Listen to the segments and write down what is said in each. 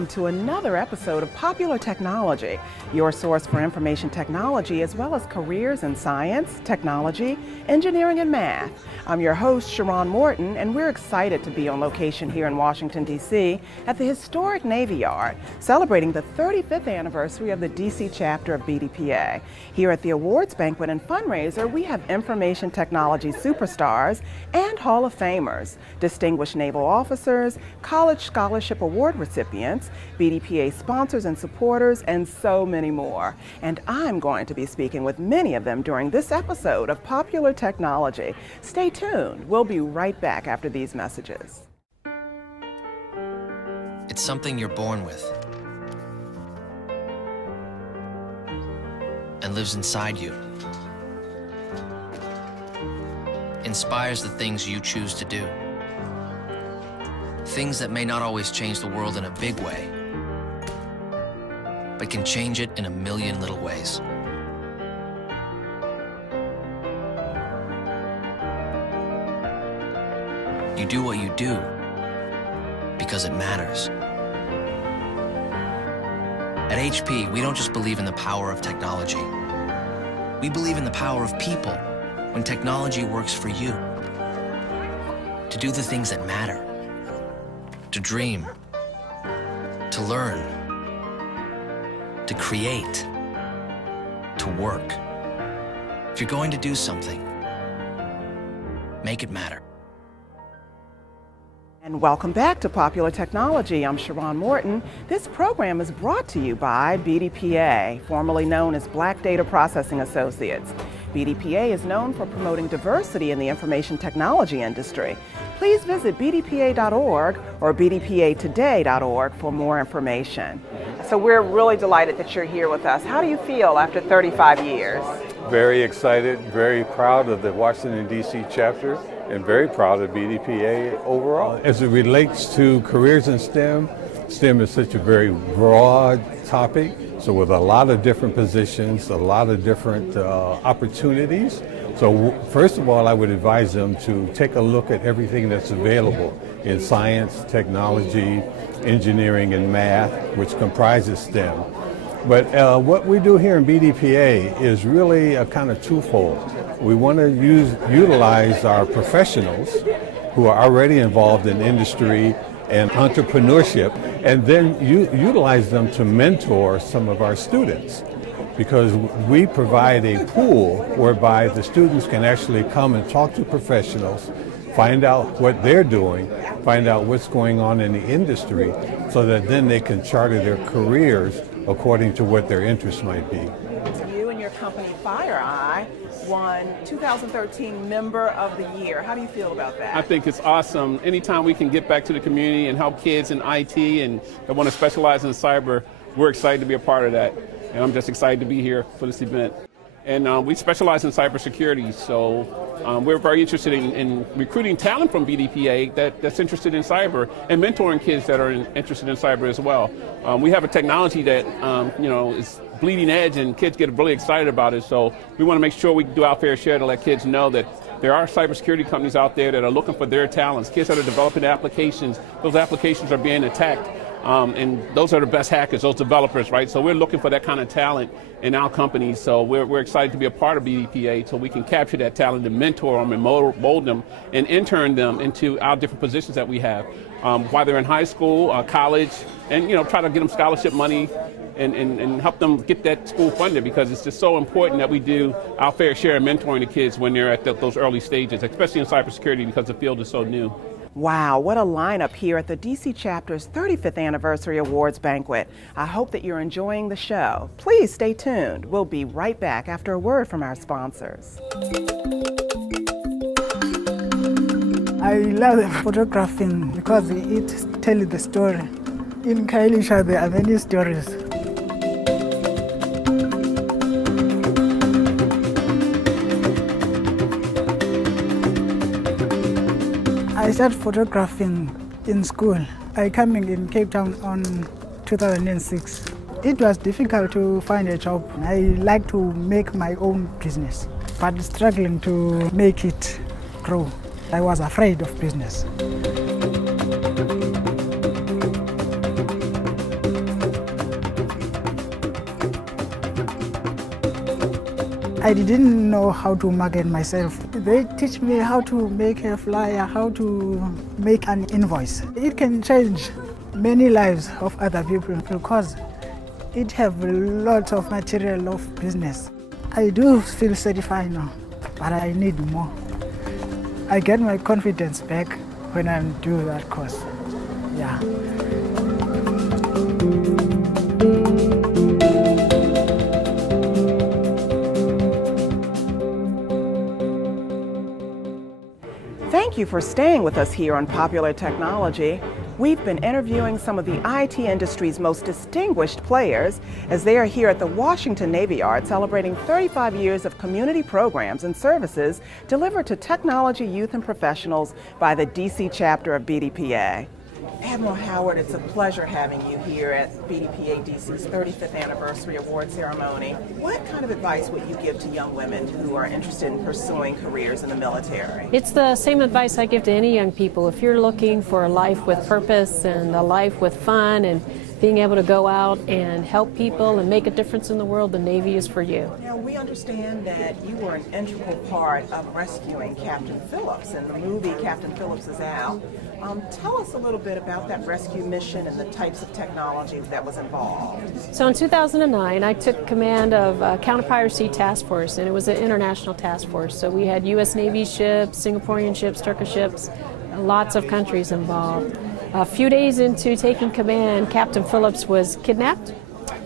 welcome to another episode of Popular Technology, your source for information technology as well as careers in science, technology, engineering, and math. I'm your host, Sharon Morton, and we're excited to be on location here in Washington, D.C. at the historic Navy Yard, celebrating the 35th anniversary of the D.C. chapter of BDPA. Here at the awards banquet and fundraiser, we have information technology superstars and Hall of Famers, distinguished naval officers, college scholarship award recipients, BDPA sponsors and supporters, and so many more. And I'm going to be speaking with many of them during this episode of Popular Technology. Stay tuned. We'll be right back after these messages. It's something you're born with and lives inside you. Inspires the things you choose to do. Things that may not always change the world in a big way, but can change it in a million little ways. You do what you do because it matters. At HP, we don't just believe in the power of technology. We believe in the power of people when technology works for you. To do the things that matter. To dream, to learn, to create, to work. If you're going to do something, make it matter. And welcome back to Popular Technology. I'm Sharon Morton. This program is brought to you by BDPA, formerly known as Black Data Processing Associates. BDPA is known for promoting diversity in the information technology industry. Please visit bdpa.org or bdpatoday.org for more information. So we're really delighted that you're here with us. How do you feel after 35 years? Very excited, very proud of the Washington, D.C. chapter, and very proud of BDPA overall. As it relates to careers in STEM, STEM is such a very broad topic, so with a lot of different positions, a lot of different opportunities. So first of all, I would advise them to take a look at everything that's available in science, technology, engineering, and math, which comprises STEM. But what we do here in BDPA is really a kind of twofold. We want to utilize our professionals who are already involved in industry and entrepreneurship, and then utilize them to mentor some of our students. Because we provide a pool whereby the students can actually come and talk to professionals, find out what they're doing, find out what's going on in the industry, so that then they can charter their careers according to what their interests might be. You and your company FireEye won 2013 Member of the Year. How do you feel about that? I think it's awesome. Anytime we can get back to the community and help kids in IT and that want to specialize in cyber, we're excited to be a part of that. And I'm just excited to be here for this event. And we specialize in cybersecurity, so we're very interested in recruiting talent from BDPA that's interested in cyber and mentoring kids that are interested in cyber as well. We have a technology that is bleeding edge and kids get really excited about it, so we want to make sure we do our fair share to let kids know that there are cybersecurity companies out there that are looking for their talents. Kids that are developing applications, those applications are being attacked. And those are the best hackers, those developers, right? So we're looking for that kind of talent in our company. So we're excited to be a part of BDPA so we can capture that talent and mentor them and mold them and intern them into our different positions that we have. While they're in high school, college, and try to get them scholarship money and help them get that school funded, because it's just so important that we do our fair share of mentoring the kids when they're at those early stages, especially in cybersecurity because the field is so new. Wow, what a lineup here at the DC chapter's 35th anniversary awards banquet. I hope that you're enjoying the show. Please stay tuned. We'll be right back after a word from our sponsors. I love photographing because it tells the story. In Kailisha, there are many stories. I started photographing in school. I came in Cape Town on 2006. It was difficult to find a job. I like to make my own business, but struggling to make it grow. I was afraid of business. I didn't know how to market myself. They teach me how to make a flyer, how to make an invoice. It can change many lives of other people because it have a lot of material of business. I do feel satisfied now, but I need more. I get my confidence back when I do that course. Yeah. Thank you for staying with us here on Popular Technology. We've been interviewing some of the IT industry's most distinguished players as they are here at the Washington Navy Yard celebrating 35 years of community programs and services delivered to technology youth and professionals by the DC chapter of BDPA. Admiral Howard, it's a pleasure having you here at BDPA DC's 35th Anniversary Award Ceremony. What kind of advice would you give to young women who are interested in pursuing careers in the military? It's the same advice I give to any young people. If you're looking for a life with purpose and a life with fun and being able to go out and help people and make a difference in the world, the Navy is for you. Now, we understand that you were an integral part of rescuing Captain Phillips, and the movie Captain Phillips is out. Tell us a little bit about that rescue mission and the types of technology that was involved. So in 2009, I took command of Counter-Piracy Task Force, and it was an international task force. So we had U.S. Navy ships, Singaporean ships, Turkish ships, lots of countries involved. A few days into taking command, Captain Phillips was kidnapped,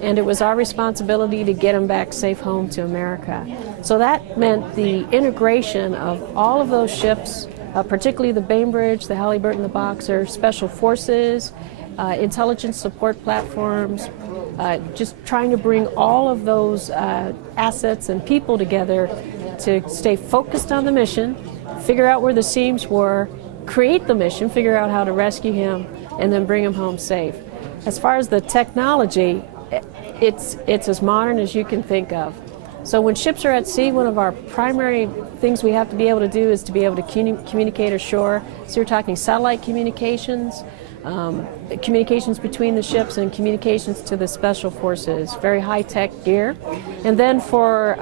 and it was our responsibility to get him back safe home to America. So that meant the integration of all of those ships, particularly the Bainbridge, the Halliburton, the Boxer, Special Forces, intelligence support platforms, just trying to bring all of those assets and people together to stay focused on the mission, figure out where the seams were, create the mission, figure out how to rescue him, and then bring him home safe. As far as the technology, it's as modern as you can think of. So when ships are at sea, one of our primary things we have to be able to do is to be able to communicate ashore. So you're talking satellite communications, communications between the ships, and communications to the special forces, very high-tech gear. And then for,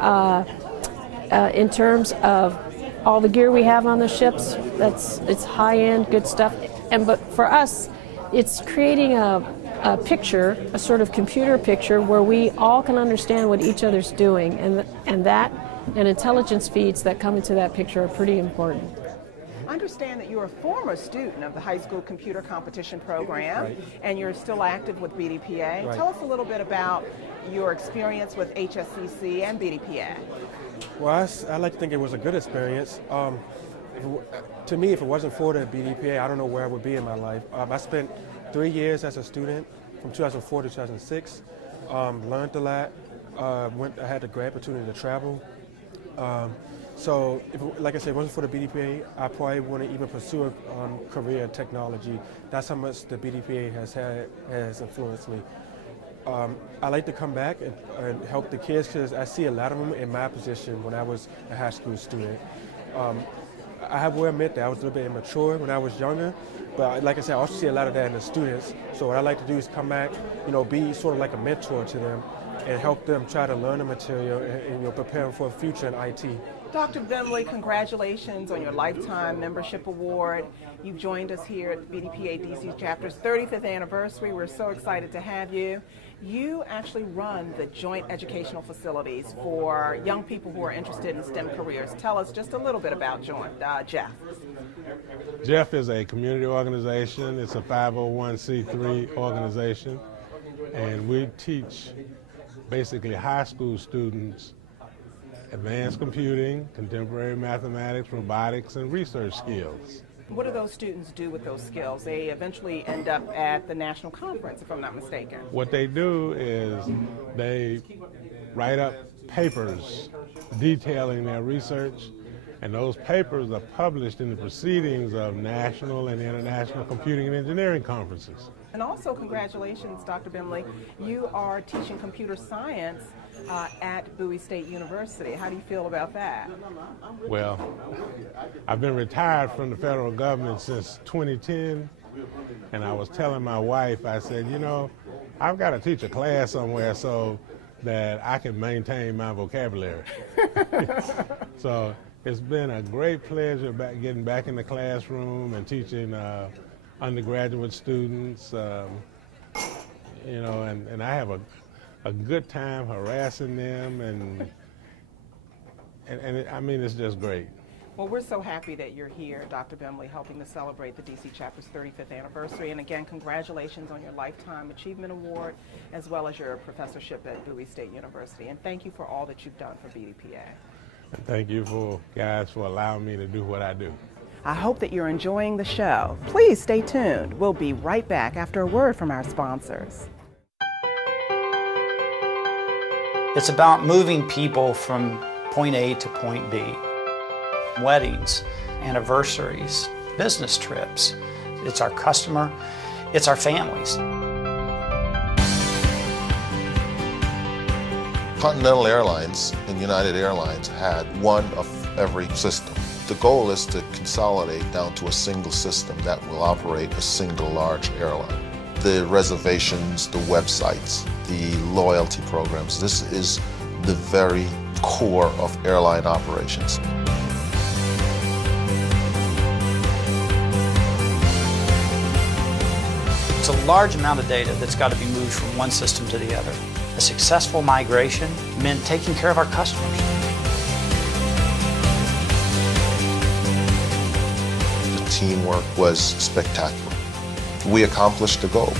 in terms of all the gear we have on the ships, it's high-end, good stuff. But for us, it's creating a picture, a sort of computer picture where we all can understand what each other's doing, and that and intelligence feeds that come into that picture are pretty important. I understand that you're a former student of the high school computer competition program, Right. and you're still active with BDPA. Right. Tell us a little bit about your experience with HSCC and BDPA. Well, I like to think it was a good experience. To me, if it wasn't for the BDPA, I don't know where I would be in my life. I spent 3 years as a student from 2004 to 2006, learned a lot, I had the great opportunity to travel. So, like I said, if it wasn't for the BDPA, I probably wouldn't even pursue a career in technology. That's how much the BDPA has influenced me. I like to come back and help the kids because I see a lot of them in my position when I was a high school student. I will admit that I was a little bit immature when I was younger, but like I said, I also see a lot of that in the students. So what I like to do is come back, be sort of like a mentor to them and help them try to learn the material and prepare them for a future in IT. Dr. Bimley, congratulations on your Lifetime Membership Award. You've joined us here at BDPA DC Chapter's 35th anniversary. We're so excited to have you. You actually run the joint educational facilities for young people who are interested in STEM careers. Tell us just a little bit about Jeff. Jeff is a community organization. It's a 501c3 organization, and we teach basically high school students advanced computing, contemporary mathematics, robotics, and research skills. What do those students do with those skills? They eventually end up at the national conference, if I'm not mistaken. What they do is they write up papers detailing their research, and those papers are published in the proceedings of national and international computing and engineering conferences. And also, congratulations, Dr. Bimley. You are teaching computer science at Bowie State University. How do you feel about that? Well, I've been retired from the federal government since 2010, and I was telling my wife, I said, I've got to teach a class somewhere, so that I can maintain my vocabulary. So it's been a great pleasure getting back in the classroom and teaching undergraduate students, you know, and I have a good time harassing them, and I mean, it's just great. Well, we're so happy that you're here, Dr. Bimley, helping to celebrate the DC Chapter's 35th anniversary. And again, congratulations on your Lifetime Achievement Award, as well as your professorship at Bowie State University. And thank you for all that you've done for BDPA. And thank you guys for allowing me to do what I do. I hope that you're enjoying the show. Please stay tuned. We'll be right back after a word from our sponsors. It's about moving people from point A to point B. Weddings, anniversaries, business trips. It's our customer, it's our families. Continental Airlines and United Airlines had one of every system. The goal is to consolidate down to a single system that will operate a single large airline. The reservations, the websites, the loyalty programs, this is the very core of airline operations. It's a large amount of data that's got to be moved from one system to the other. A successful migration meant taking care of our customers. The teamwork was spectacular. We accomplished the goal.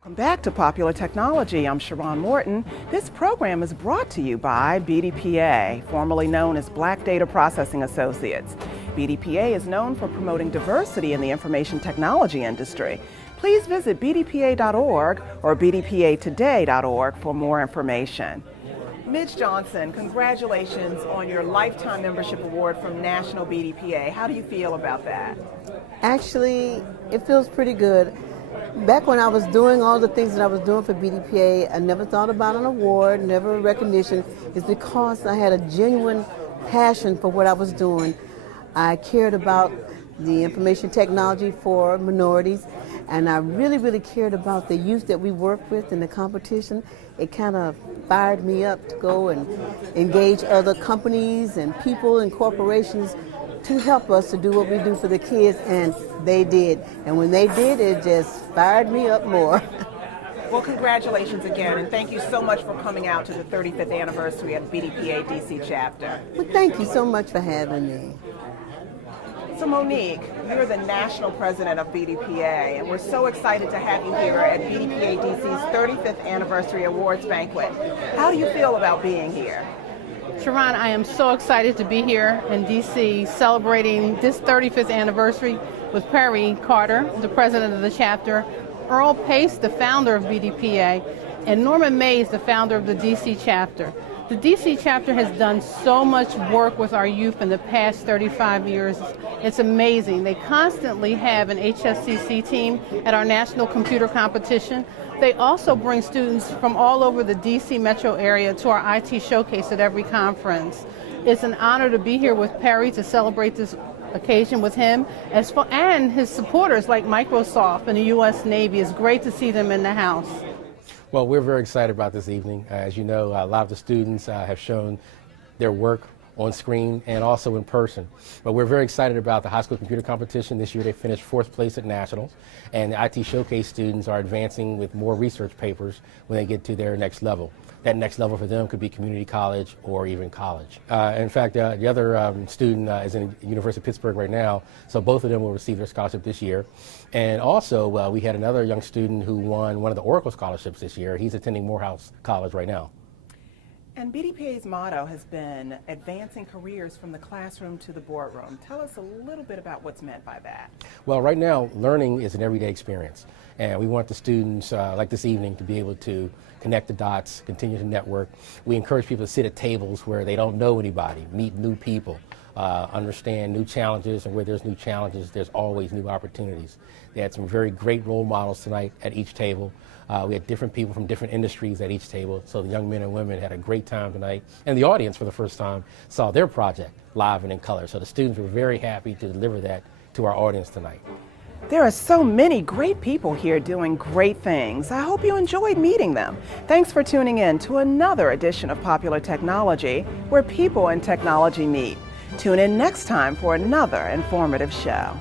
Welcome back to Popular Technology. I'm Sharon Morton. This program is brought to you by BDPA, formerly known as Black Data Processing Associates. BDPA is known for promoting diversity in the information technology industry. Please visit bdpa.org or bdpatoday.org for more information. Midge Johnson, congratulations on your Lifetime Membership Award from National BDPA. How do you feel about that? Actually, it feels pretty good. Back when I was doing all the things that I was doing for BDPA, I never thought about an award, never a recognition. It's because I had a genuine passion for what I was doing. I cared about the information technology for minorities, and I really cared about the youth that we work with in the competition. It kind of fired me up to go and engage other companies and people and corporations to help us to do what we do for the kids, and they did. And when they did, it just fired me up more. Well, congratulations again, and thank you so much for coming out to the 35th anniversary of BDPA DC Chapter. Well, thank you so much for having me. So Monique, you're the national president of BDPA, and we're so excited to have you here at BDPA DC's 35th anniversary awards banquet. How do you feel about being here? Sharon, I am so excited to be here in DC celebrating this 35th anniversary with Perry Carter, the president of the chapter, Earl Pace, the founder of BDPA, and Norman Mays, the founder of the DC chapter. The DC chapter has done so much work with our youth in the past 35 years. It's amazing. They constantly have an HSCC team at our national computer competition. They also bring students from all over the DC metro area to our IT showcase at every conference. It's an honor to be here with Perry to celebrate this occasion with him and his supporters like Microsoft and the U.S. Navy. It's great to see them in the house. Well, we're very excited about this evening. As you know, a lot of the students have shown their work on screen and also in person. But we're very excited about the high school computer competition. This year they finished 4th place at nationals, and the IT showcase students are advancing with more research papers when they get to their next level. That next level for them could be community college or even college. In fact, the other student is in the University of Pittsburgh right now, so both of them will receive their scholarship this year. And also, we had another young student who won one of the Oracle scholarships this year. He's attending Morehouse College right now. And BDPA's motto has been advancing careers from the classroom to the boardroom. Tell us a little bit about what's meant by that. Well, right now, learning is an everyday experience. And we want the students, like this evening, to be able to connect the dots, continue to network. We encourage people to sit at tables where they don't know anybody, meet new people, understand new challenges, and where there's new challenges, there's always new opportunities. They had some very great role models tonight at each table. We had different people from different industries at each table, so the young men and women had a great time tonight. And the audience, for the first time, saw their project live and in color. So the students were very happy to deliver that to our audience tonight. There are so many great people here doing great things. I hope you enjoyed meeting them. Thanks for tuning in to another edition of Popular Technology, where people and technology meet. Tune in next time for another informative show.